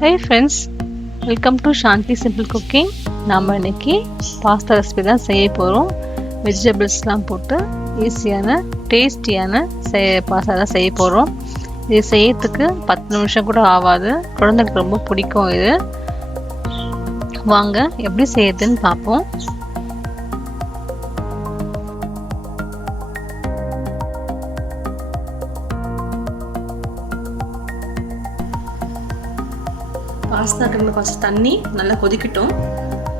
Hey friends, welcome to Shanti Simple Cooking. நாம இன்னைக்கு pasta recipe தான் செய்ய போகிறோம். வெஜிடபிள்ஸ்லாம் போட்டு ஈஸியான டேஸ்டியான பாஸ்தா தான் செய்ய போகிறோம். இது செய்யறதுக்கு 10 நிமிஷம் கூட ஆகாது. குழந்தைங்களுக்கு ரொம்ப பிடிக்கும் இது. வாங்க எப்படி செய்யறதுன்னு பார்ப்போம். பாஸ்தா கிட்ட ஃபஸ்ட் தண்ணி நல்லா கொதிக்கட்டும்.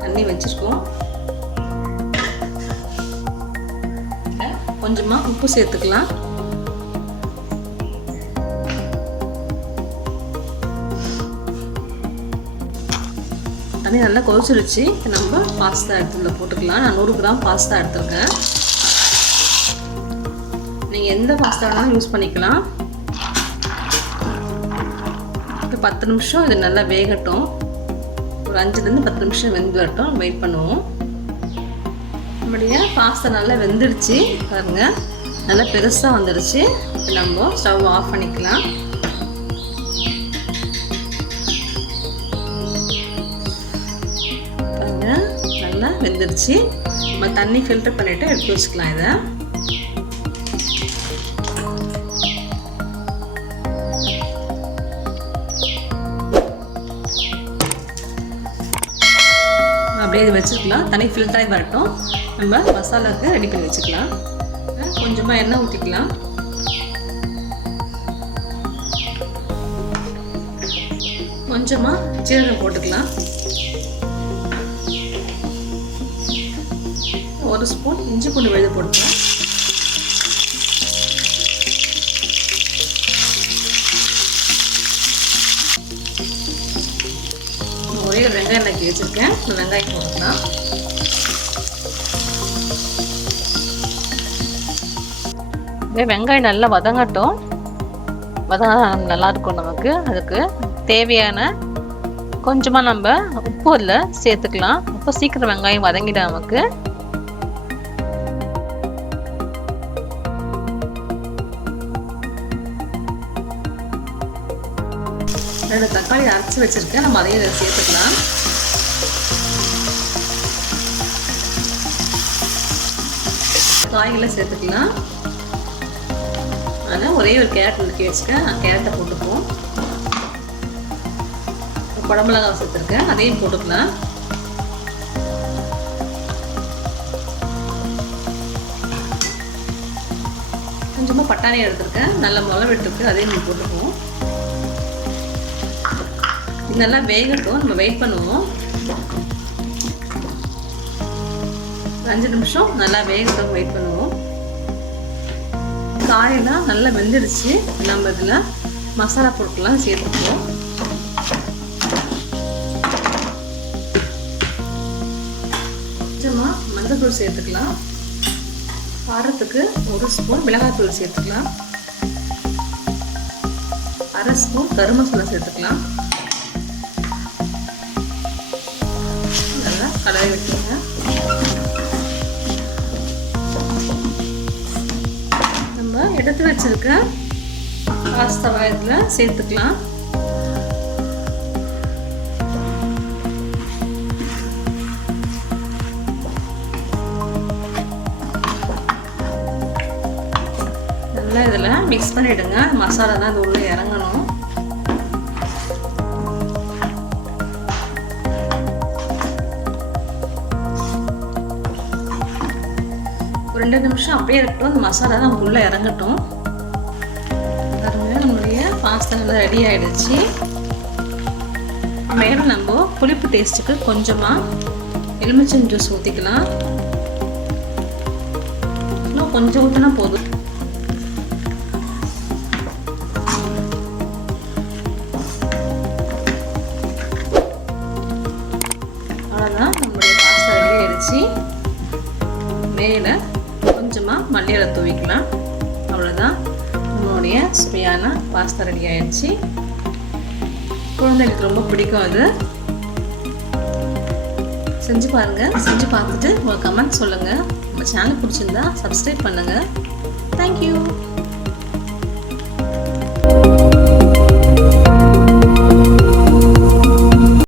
தண்ணி வச்சுருக்கோம். கொஞ்சமாக உப்பு சேர்த்துக்கலாம். தண்ணி நல்லா கொதிச்சிருச்சு. நம்ம பாஸ்தா எடுத்துல போட்டுக்கலாம். நான் 100 கிராம் பாஸ்தா எடுத்துருக்கேன். நீங்கள் எந்த பாஸ்தா வேணாலும் யூஸ் பண்ணிக்கலாம். 10 நிமிஷம் இது நல்லா வேகட்டும். ஒரு 5லேருந்து 10 நிமிஷம் வெந்து வரட்டும். வெயிட் பண்ணுவோம். அப்படியே பாஸ்தா நல்லா வெந்துடுச்சு பாருங்க. நல்லா பெருசாக வந்துடுச்சு. நம்ம ஸ்டவ் ஆஃப் பண்ணிக்கலாம். பாருங்க நல்லா வெந்துடுச்சு. நம்ம தண்ணி ஃபில்டர் பண்ணிவிட்டு எடுத்து வச்சுக்கலாம். இதை அப்படியே இது வச்சுக்கலாம். தண்ணி ஃபில்டர் ஆகி வரட்டும். நம்ம மசாலாவுக்கு ரெடி பண்ணி வச்சுக்கலாம். கொஞ்சமாக எண்ணெய் ஊற்றிக்கலாம். கொஞ்சமாக சீரகம் போட்டுக்கலாம். 1 ஸ்பூன் இஞ்சி பூண்டு விழுது போட்டுக்கலாம். ஒரே ஒரு வெங்காயம் நறுக்கி வச்சுருக்கேன். வெங்காயம் போட்டுக்கலாம். வெங்காயம் நல்லா வதங்கட்டும். வதங்க நல்லா இருக்கும். நமக்கு அதுக்கு தேவையான கொஞ்சமாக நம்ம உப்பு அதில் சேர்த்துக்கலாம். உப்பு சீக்கிரம் வெங்காயம் வதங்கிடும் நமக்கு. 2 தக்காளி அரைச்சி வச்சுருக்கேன். நம்ம அதையும் இதை சேர்த்துக்கலாம். காய்களை சேர்த்துக்கலாம். ஆனால் ஒரே ஒரு கேரட் நறுக்கி வச்சுருக்கேன். கேரட்டை போட்டுப்போம். குடமிளகாவை சேர்த்துருக்கேன். அதையும் போட்டுக்கலாம். கொஞ்சமாக பட்டாணி எடுத்துருக்கேன். நல்ல மிளகு விட்டுருக்கு. அதையும் போட்டுக்குவோம். நல்லா வேகட்டும். நம்ம வெயிட் பண்ணுவோம். 5 நிமிஷம் நல்லா வேகட்டும். வெயிட் பண்ணுவோம். காயெல்லாம் நல்லா வெந்துடுச்சு. நம்ம இதில் மசாலா பொருட்கள்லாம் சேர்த்துக்குவோம். கொஞ்சமாக மஞ்சள்தூள் சேர்த்துக்கலாம். காரத்துக்கு 1 ஸ்பூன் மிளகாய்த்தூள் சேர்த்துக்கலாம். 1/2 ஸ்பூன் கரும் மசாலா சேர்த்துக்கலாம். கலரி விட்டுருங்க. நம்ம எடுத்து வச்சிருக்க பாஸ்தாவை இதில் சேர்த்துக்கலாம். நல்லா இதில் மிக்ஸ் பண்ணிவிடுங்க. மசாலா தான் அது உள்ளே இறங்கணும். ஒரு 2 நிமிஷம் அப்படியே இருக்கட்டும். அந்த மசாலா தான் நமக்குள்ளே இறங்கட்டும். நம்மளுடைய பாஸ்தா நல்லா ரெடி ஆகிடுச்சு. மேலே நம்ம புளிப்பு டேஸ்ட்டுக்கு கொஞ்சமாக எலுமிச்சம் ஜூஸ் ஊற்றிக்கலாம். இன்னும் கொஞ்சம் ஊற்றினா போதும். அவ்வளோதான், நம்மளுடைய பாஸ்தா ரெடி ஆகிடுச்சு. மேலே கொஞ்சமாக மல்லியிலை தூவிக்கலாம். அவ்வளோதான், நம்மளுடைய சுவையான பாஸ்தா ரெடி ஆயிடுச்சு. குழந்தைங்களுக்கு ரொம்ப பிடிக்கும். அது செஞ்சு பாருங்கள். செஞ்சு பார்த்துட்டு உங்கள் கமெண்ட் சொல்லுங்கள். நம்ம சேனல் பிடிச்சிருந்தா சப்ஸ்கிரைப் பண்ணுங்கள். தேங்க்யூ.